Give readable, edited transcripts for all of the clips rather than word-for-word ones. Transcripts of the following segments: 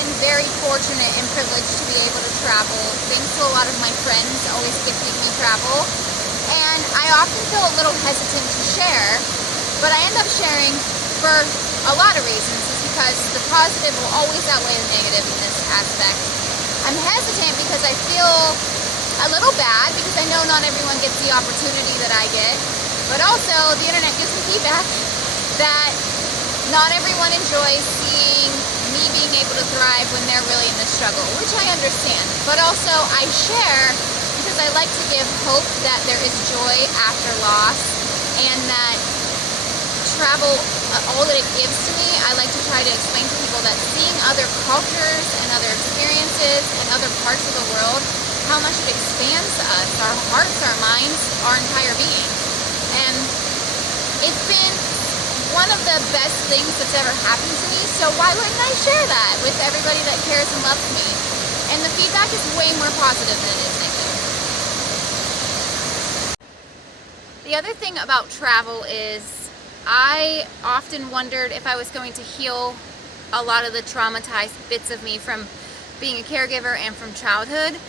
been very fortunate and privileged to be able to travel, thanks to a lot of my friends always gifting me travel. And I often feel a little hesitant to share, but I end up sharing for a lot of reasons. It's because the positive will always outweigh the negative in this aspect. I'm hesitant because I feel a little bad because I know not everyone gets the opportunity that I get, but also the internet gives me feedback that not everyone enjoys seeing me being able to thrive when they're really in the struggle, which I understand. But also I share because I like to give hope that there is joy after loss, and that travel, all that it gives to me, I like to try to explain to people that seeing other cultures and other experiences and other parts of the world, how much it expands us, our hearts, our minds, our entire being. And it's been one of the best things that's ever happened to me, so why wouldn't I share that with everybody that cares and loves me? And the feedback is way more positive than it is negative. The other thing about travel is I often wondered if I was going to heal a lot of the traumatized bits of me from being a caregiver and from childhood.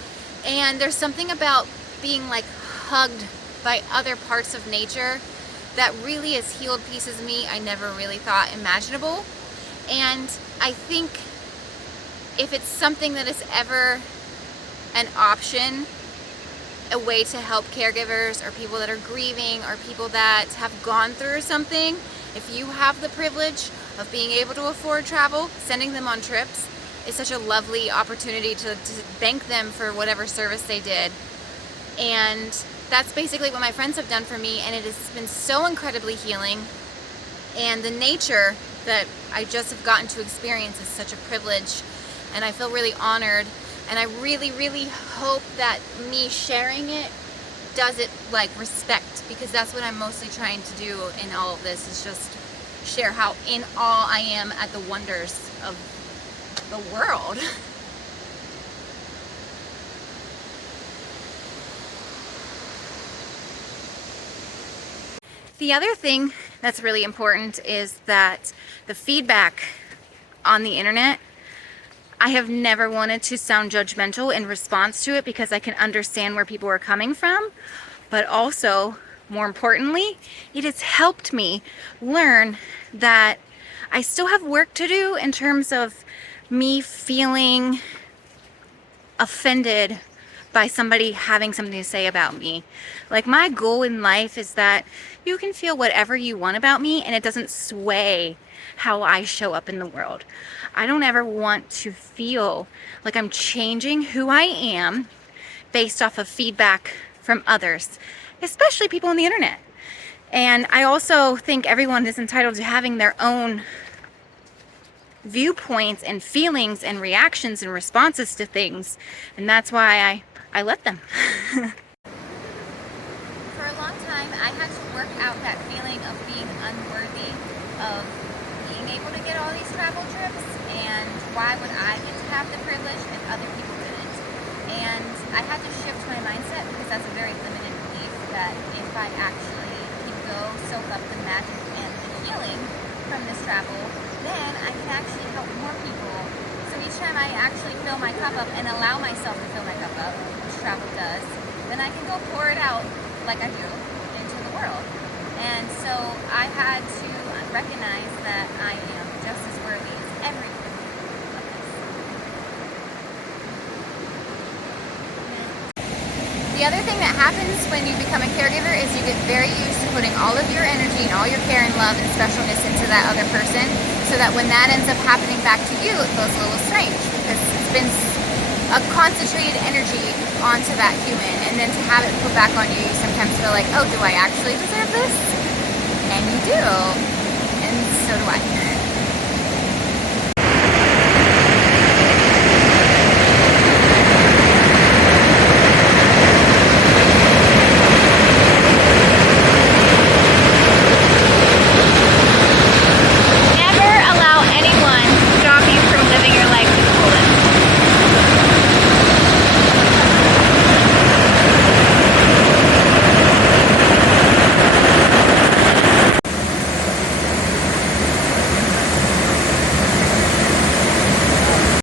And there's something about being like hugged by other parts of nature that really has healed pieces of me I never really thought imaginable. And I think if it's something that is ever an option, a way to help caregivers or people that are grieving or people that have gone through something, if you have the privilege of being able to afford travel, sending them on trips is such a lovely opportunity to thank them for whatever service they did. And that's basically what my friends have done for me, and it has been so incredibly healing. And the nature that I just have gotten to experience is such a privilege, and I feel really honored. And I really, really hope that me sharing it does it like respect, because that's what I'm mostly trying to do in all of this, is just share how in awe I am at the wonders of the world. The other thing that's really important is that the feedback on the internet, I have never wanted to sound judgmental in response to it because I can understand where people are coming from, but also, more importantly, it has helped me learn that I still have work to do in terms of me feeling offended by somebody having something to say about me. Like, my goal in life is that you can feel whatever you want about me and it doesn't sway how I show up in the world. I don't ever want to feel like I'm changing who I am based off of feedback from others, especially people on the internet. And I also think everyone is entitled to having their own viewpoints and feelings and reactions and responses to things, and that's why I let them. For a long time, I had to work out that feeling of being unworthy of being able to get all these travel trips, and why would I get to have the privilege if other people didn't? And I had to shift my mindset, because that's a very limited belief, that if I actually can go soak up the magic and the healing from this travel, then I can actually help more people. So each time I actually fill my cup up and allow myself to fill my cup up, which travel does, then I can go pour it out like I do into the world. And so I had to recognize that I am just as worthy as everyone of this. The other thing that happens when you become a caregiver is you get very used to putting all of your energy and all your care and love and specialness into that other person, so that when that ends up happening back to you, it feels a little strange, because it's been a concentrated energy onto that human, and then to have it put back on you, you sometimes feel like, oh, do I actually deserve this? And you do.